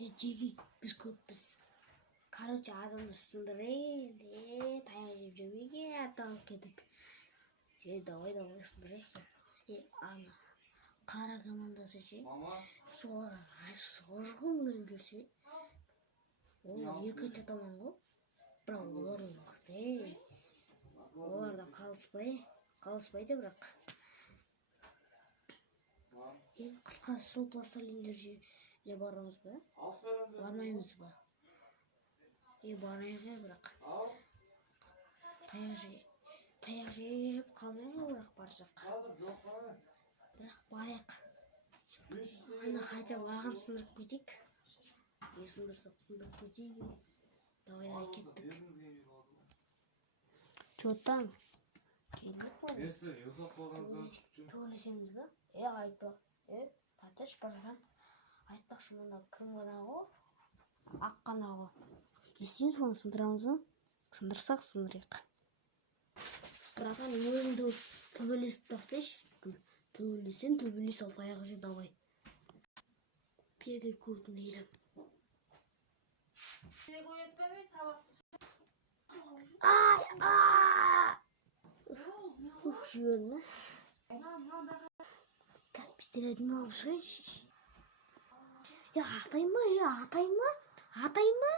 Жеги біз көппіз. Короче, адамдар сындырай, таяқ жеп жүрмеге аталып кетіп. Давай сындырайық. Ана қара командасы ше. Солар сорғым өліп жүрсе. Олар екінші таман ғой. Бірақ олар мықты. Оларда қалыспайды бірақ. Қысқасы сол пластилиндер же барамыз ба? Бармаймыз ба? Барайық бірақ. Таяқ жеп қалмайық бірақ барсақ. Бірақ барайық. Ана хотя бағын сындырып кетейік. Сындырып кетейік. Давай кеттік. Че там? Келдік қой. Төрлесеміз ба? Айтпа. Тарташ барған. Айтпақшы мұнда кім ғана ғой? Ақ қана ғой. Естейміз оны сындырамыз ба? Сындырсақ сындырайық. Бірақ өзіңді төбелесіп тастайшы. Төбелесен төбелес ал таяқ же давай. Перге көтін дейрім. Жіберді ма? Қазір пистолетін алып шығайыншы. Атай ма?